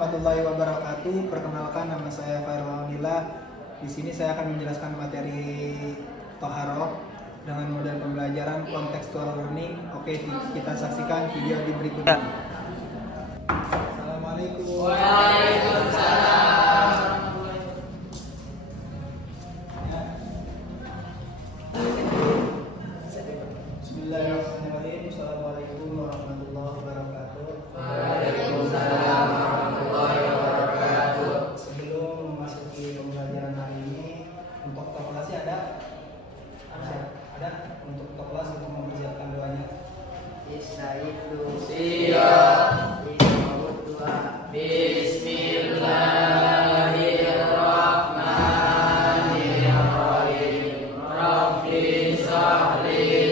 warahmatullahi wabarakatuh. Perkenalkan, nama saya Fairul Nila. Di sini saya akan menjelaskan materi Toharoh dengan model pembelajaran contextual learning. Oke, kita saksikan video di berikutnya. Assalamualaikum. Waalaikumsalam. Bismillahirrahmanirrahim. Assalamualaikum warahmatullahi wabarakatuh. Waalaikumsalam warahmatullahi wabarakatuh. Sebelum memasuki pembelajaran hari ini, untuk kelasnya ada? Ada untuk kelas untuk mempersiapkan doanya. Istaizu siap. Bismillahirrahmanirrahim. Rabbi shrah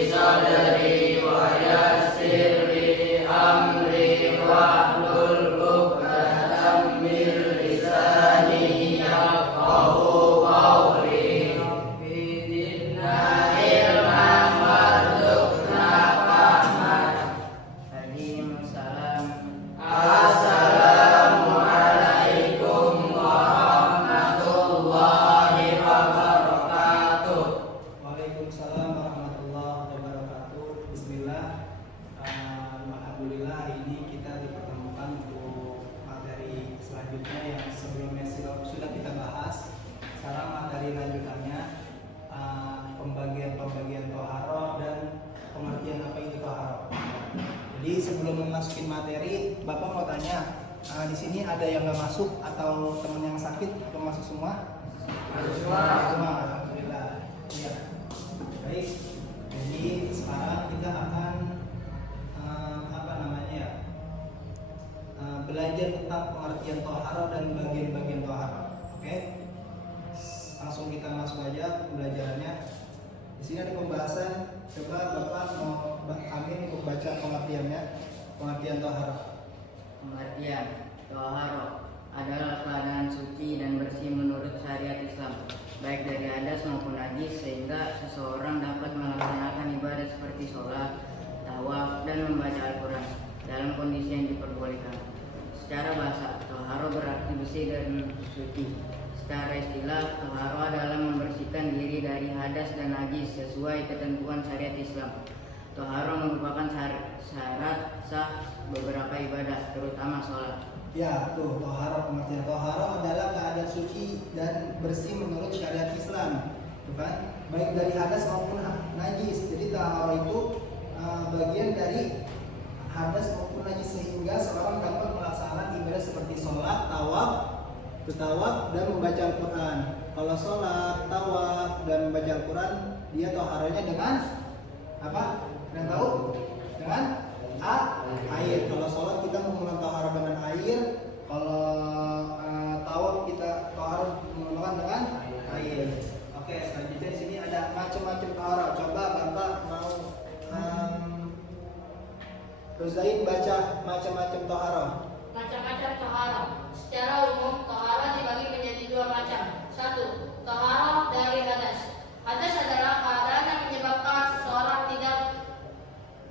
sadri wa yassir li amri wahlul 'uqdatam min lisani yafqahu qawli. Rabbi zidna ilman warzuqna fahman. Waalaikumsalam. Assalamualaikum warahmatullahi wabarakatuh. Waalaikumsalam warahmatullahi wabarakatuh. Bismillah. Alhamdulillah, hari ini kita dipertemukan untuk materi selanjutnya yang sebelumnya sudah kita bahas. Sekarang materi lanjutannya, pembagian toharoh dan pengertian apa itu toharoh. Jadi sebelum memasukin materi, Bapak mau tanya, di sini ada yang nggak masuk atau teman yang sakit atau masuk semua? Masuk semua. Semua, alhamdulillah. Ya. Baik. Jadi sekarang kita akan belajar tentang pengertian toharoh dan bagian-bagian toharoh. Oke? Langsung kita masuk aja pembelajarannya. Di sini ada pembahasan. Coba Bapak mau kami untuk baca pengertiannya. Pengertian toharoh. Pengertian toharoh adalah keadaan suci dan bersih menurut syariat Islam, baik dari hadas maupun najis, sehingga seseorang dapat melaksanakan ibadah seperti sholat, tawaf, dan membaca Al-Quran dalam kondisi yang diperbolehkan. Secara bahasa, toharoh berarti bersih dan suci. Secara istilah, toharoh adalah membersihkan diri dari hadas dan najis sesuai ketentuan syariat Islam. Toharoh merupakan syarat sah beberapa ibadah, terutama sholat. Ya, tuh toharoh, pengertian toharoh adalah keadaan suci dan bersih menurut syariat Islam, bukan? Baik dari hadas maupun najis. Jadi toharoh itu bagian dari hadas maupun najis, sehingga seorang dapat melaksanakan ibadah seperti sholat, tawaf, dan membaca Al-Quran. Kalau sholat, tawaf, dan membaca Al-Quran, dia toharohnya dengan apa? Kalian tahu? Dengan air. Kalau sholat kita menggunakan toharoh dengan air. Kalau tawaf kita toharoh menggunakan dengan air. Oke, selanjutnya di sini ada macam-macam toharoh. Coba Bapak mau Ruzain baca macam-macam toharoh. Macam-macam toharoh. Secara umum, toharoh dibagi menjadi dua macam. Satu, toharoh dari hadas. Hadas adalah keadaan yang menyebabkan seseorang tidak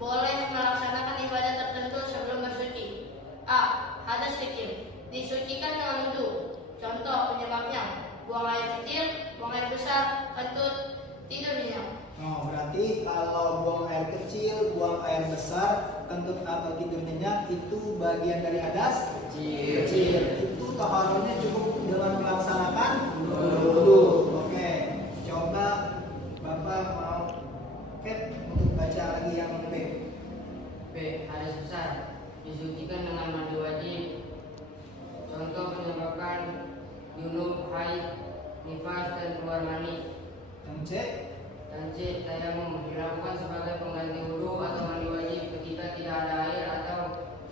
boleh melaksanakan ibadah tertentu sebelum bersuci. A. Hadas kecil, disucikan dengan wudhu. Contoh penyebabnya: buang air kecil, buang air besar, kentut, tidur nyenyak. Oh, berarti kalau buang air kecil, buang air besar, kentut atau tidur nyenyak itu bagian dari hadas kecil. Itu toharohnya cukup dengan melaksanakan wudhu. Oke, coba Bapak mau untuk baca lagi yang B. B. Hadas besar, disucikan dengan mandi wajib. Contoh menyebabkan junub, haid, nifas, dan keluar mani. Yang C. Dan C. Tayamum, dilakukan sebagai pengganti wudhu atau mandi wajib ketika tidak ada air atau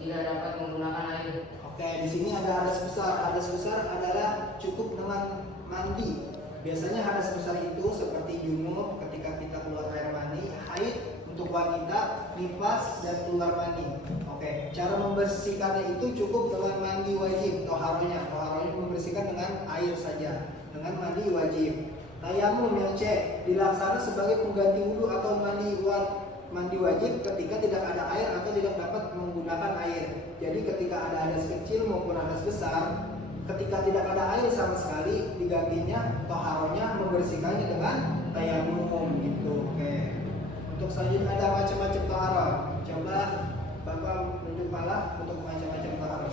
tidak dapat menggunakan air. Oke, di sini ada hadas besar. Hadas besar adalah cukup dengan mandi. Biasanya hadas besar itu seperti junub ketika kita keluar air mani, haid untuk wanita, nifas, dan keluar mani. Oke, cara membersihkannya itu cukup dengan mandi wajib. Toharohnya membersihkan dengan air saja, dengan mandi wajib. Tayamum yang C, dilaksanakan sebagai pengganti wudhu atau mandi mandi wajib ketika tidak ada air atau tidak dapat menggunakan air. Jadi ketika ada hadas kecil maupun hadas besar, ketika tidak ada air sama sekali, digantinya toharonya membersihkannya dengan tayamum gitu. Oke. Untuk selanjutnya ada macam-macam toharo. Coba Bapak menunjuk pala untuk macam-macam toharo.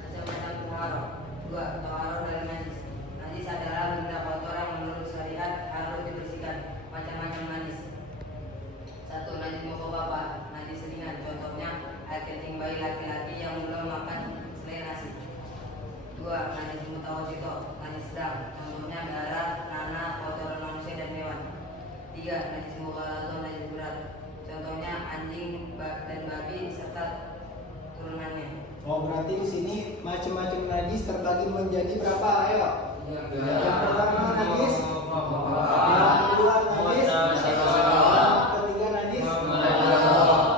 Macam-macam toharo. 2. Toharo dari najis. Najis adalah benda kotor yang menurut syariat harus dibersihkan. Macam-macam najis. 1. Najis mukhobaba, najis ringan. Contohnya air kencing bayi laki-laki yang belum makan selain nasi. 2. Najis mutawasito, najis sedang. Contohnya darah, nanah, kotoran manusia dan hewan. 3. Najis mughalazo, najis berat. Contohnya anjing dan babi serta turunannya. Oh, berarti di sini macam-macam najis terbagi menjadi berapa? Ayo. Yang pertama najis, yang kedua najis, yang ketiga najis.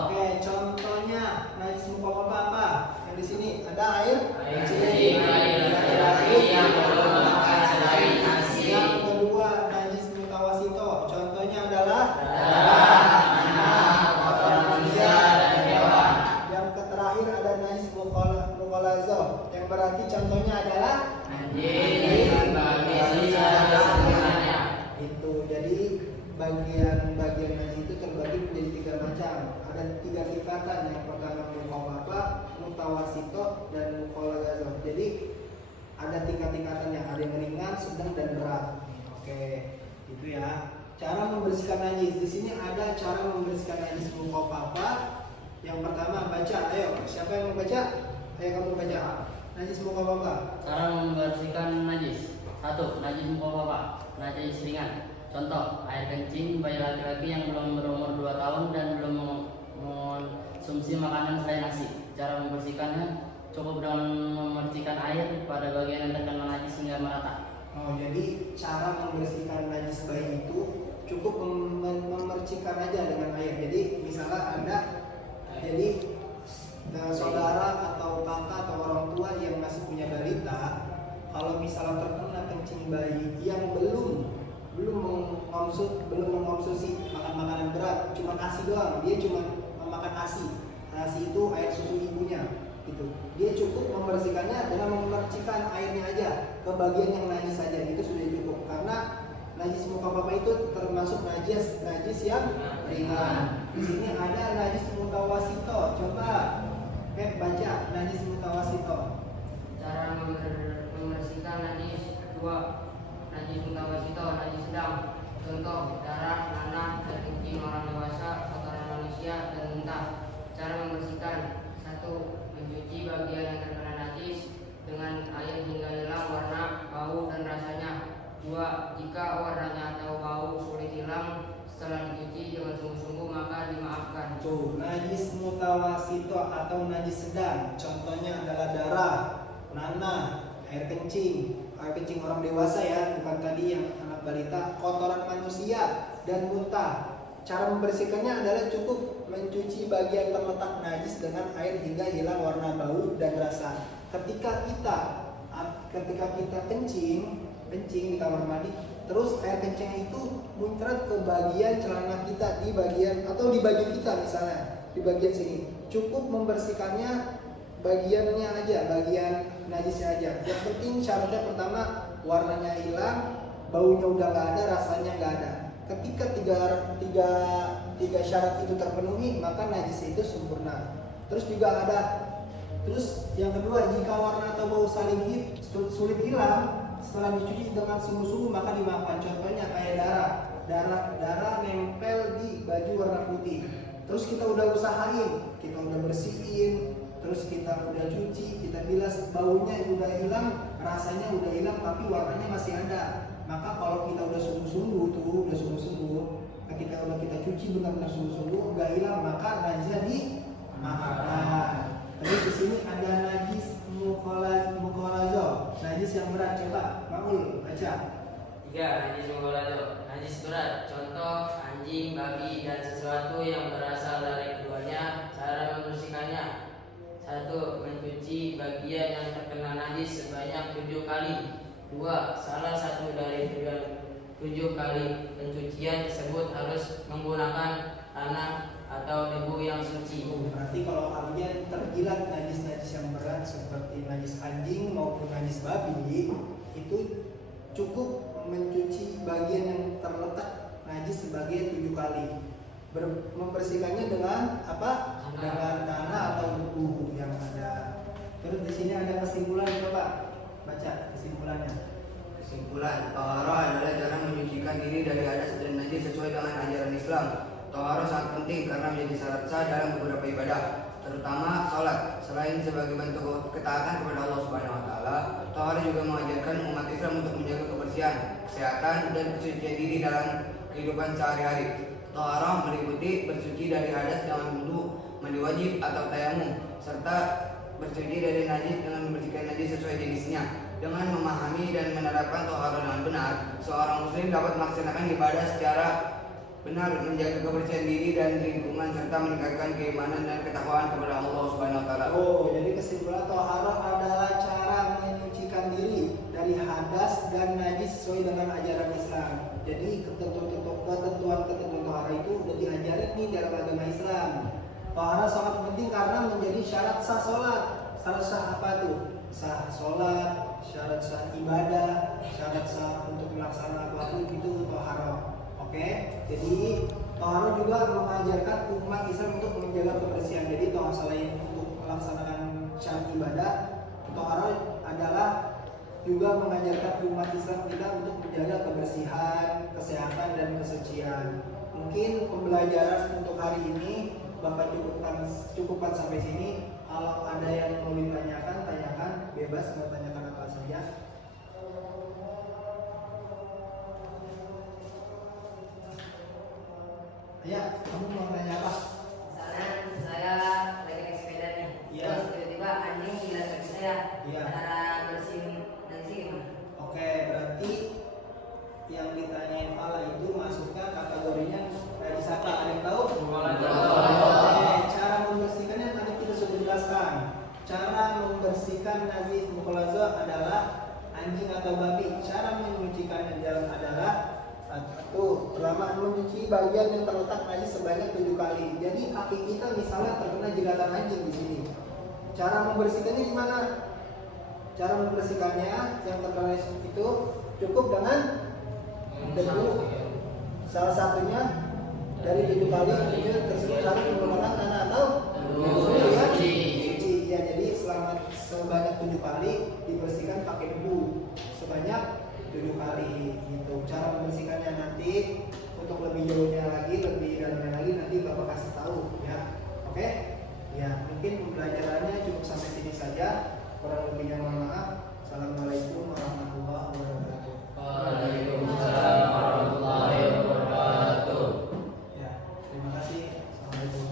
Oke, contohnya najis muka apa? Yang di sini ada air kencing, laki-laki yang belum makan selain nasi. Yang kedua najis mutawasito, contohnya adalah darah, nanah, kotoran manusia dan hewan. Yang terakhir ada najis mukhalazo, yang berarti contohnya adalah Anjing, babi, serta turunannya. itu. Jadi bagian-bagian najis itu terbagi menjadi 3 macam. Ada 3 tingkatan. Yang pertama mukhobaba, mutawasito, dan mukhalazo. Jadi ada tingkat-tingkatannya. Ada yang ringan, sedang, dan berat. Oke, itu ya. Cara membersihkan najis. Di sini ada cara membersihkan najis mukhobaba. Yang pertama baca. Ayo, siapa yang mau baca? Ayo kamu baca. Najis mukhobaba. Cara membersihkan najis. 1. Najis mukhobaba, najis ringan. Contoh, air kencing bayi laki-laki yang belum berumur 2 tahun dan belum mengonsumsi makanan selain nasi. Cara membersihkannya cukup dengan memercikan air pada bagian yang terkena najis hingga merata. Oh, jadi cara membersihkan najis bayi itu cukup memercikan aja dengan air. Jadi misalnya Anda saudara atau kakak atau orang tua yang masih punya balita, kalau misalnya terkena kencing bayi yang belum mengonsumsi makan makanan berat, cuma ASI doang, dia cuma memakan ASI. ASI itu air susu ibunya, gitu. Dia cukup membersihkannya dengan memercikan airnya aja ke bagian yang najis saja, itu sudah cukup. Karena najis mukhobaba itu termasuk najis yang ringan. Di sini ada najis mutawasito. Coba baca najis mutawasito. Cara membersihkan najis. 2. Najis mutawasito, najis sedang. Contoh darah, nanah, dan kencing orang dewasa, kotoran manusia, dan muntah. Cara membersihkan. 1. Mencuci bagian yang terkena najis dengan air hingga hilang warna, bau, dan rasanya. 2. Jika warnanya atau bau sulit hilang setelah dicuci dengan sungguh-sungguh maka dimaafkan. Tuh, najis mutawasito atau najis sedang. Contohnya adalah darah, nanah, air kencing orang dewasa ya, bukan tadi yang anak balita, kotoran manusia, dan muntah. Cara membersihkannya adalah cukup mencuci bagian terletak najis dengan air hingga hilang warna, bau, dan rasa. Ketika kita kencing di kamar mandi, terus air kencing itu muncrat ke bagian celana kita, di bagian kita misalnya, di bagian sini. Cukup membersihkannya bagiannya aja, bagian najisnya aja. Yang penting syaratnya pertama warnanya hilang, baunya udah nggak ada, rasanya nggak ada. Ketika tiga syarat itu terpenuhi, maka najis itu sempurna. Terus yang kedua, jika warna atau bau sulit hilang setelah dicuci dengan sungguh-sungguh, maka dimaafkan. Contohnya kayak darah nempel di baju warna putih. Terus kita udah usahain, kita udah bersihin, terus kita udah cuci, kita bilas, baunya udah hilang, rasanya udah hilang, tapi warnanya masih ada. Maka kalau kita udah sungguh-sungguh, ketika udah kita cuci benar-benar sungguh-sungguh, nggak hilang, maka najisnya dimaafkan. Terus di sini ada najis mukhalazo, najis yang berat. Coba Maul baca. 3. Najis mughalazo, najis berat. Contoh anjing, babi, dan sesuatu yang berasal dari keduanya. Cara membersihkannya. 1. Mencuci bagian yang terkena najis sebanyak 7 kali. 2. Salah satu dari 7 kali pencucian tersebut harus menggunakan tanah, atau debu yang suci. Berarti kalau kalian terjilat najis-najis yang berat seperti najis anjing maupun najis babi, itu cukup mencuci bagian yang terletak najis sebagai 7 kali. Membersihkannya dengan apa? Dengan tanah atau debu yang ada. Terus di sini ada kesimpulan, coba baca kesimpulannya. Kesimpulan, taharah adalah cara menyucikan diri dari hadas dan najis sesuai dengan ajaran Islam. Taharah sangat penting karena menjadi syarat sah dalam beberapa ibadah, terutama salat. Selain sebagai bentuk ketaatan kepada Allah Subhanahu wa taala, taharah juga mengajarkan umat Islam untuk menjaga kebersihan, kesehatan dan kesucian diri dalam kehidupan sehari-hari. Taharah meliputi bersuci dari hadas dengan wudu, mandi wajib atau tayamum, serta bersuci dari najis dengan membersihkan najis sesuai jenisnya. Dengan memahami dan menerapkan taharah dengan benar, seorang muslim dapat melaksanakan ibadah secara benar, menjaga kebersihan diri dan lingkungan, serta meningkatkan keimanan dan ketakwaan kepada Allah Subhanahu wa taala. Oh, jadi kesimpulan taharah adalah cara menyucikan diri dari hadas dan najis sesuai dengan ajaran Islam. Jadi ketentuan taharah itu sudah diajarin nih dalam agama Islam. Taharah sangat penting karena menjadi syarat sah sholat. Syarat sah apa tuh? Sah sholat, syarat sah ibadah, syarat sah untuk melaksanakan apapun itu taharah. Oke, jadi taharah juga mengajarkan umat Islam untuk menjaga kebersihan. Jadi taharah selain untuk melaksanakan syarat ibadah, taharah adalah juga mengajarkan umat Islam kita untuk menjaga kebersihan, kesehatan dan kesucian. Mungkin pembelajaran untuk hari ini Bapak cukupkan sampai sini. Kalau ada yang mau ditanyakan, tanyakan, bebas mau tanyakan apa saja. Ya, kamu mau tanya apa? Misalnya saya lagi naik sepeda nih, Iya. terus tiba-tiba anjing jilat kaki saya. Iya. Cara bersihin nanti gimana? Oke, berarti yang ditanyain Fala itu masuknya kategorinya najis apa? Ada yang tahu? Oke, cara membersihkannya tadi kita sudah jelaskan. Cara membersihkan najis mukhalaza adalah anjing atau babi. Cara menyucikannya adalah pertama mencuci bagian yang terletak najis sebanyak 7 kali. Jadi kaki kita misalnya terkena jilatan anjing di sini. Cara membersihkannya gimana? Cara membersihkannya yang terkena itu cukup dengan debu. Salah satunya dari 7 kali tersebut harus menggunakan tanah atau debu ya. Suci ya, jadi sebanyak 7 kali dibersihkan pakai debu sebanyak 7 kali gitu. Cara membersihkannya nanti untuk lebih jauhnya lagi, lebih dalamnya lagi nanti Bapak kasih tahu ya. Oke? Ya, mungkin pembelajarannya cukup sampai sini saja. Kurang lebihnya mohon maaf. Assalamualaikum warahmatullahi wabarakatuh. Waalaikumsalam warahmatullahi wabarakatuh. Ya, terima kasih. Assalamualaikum.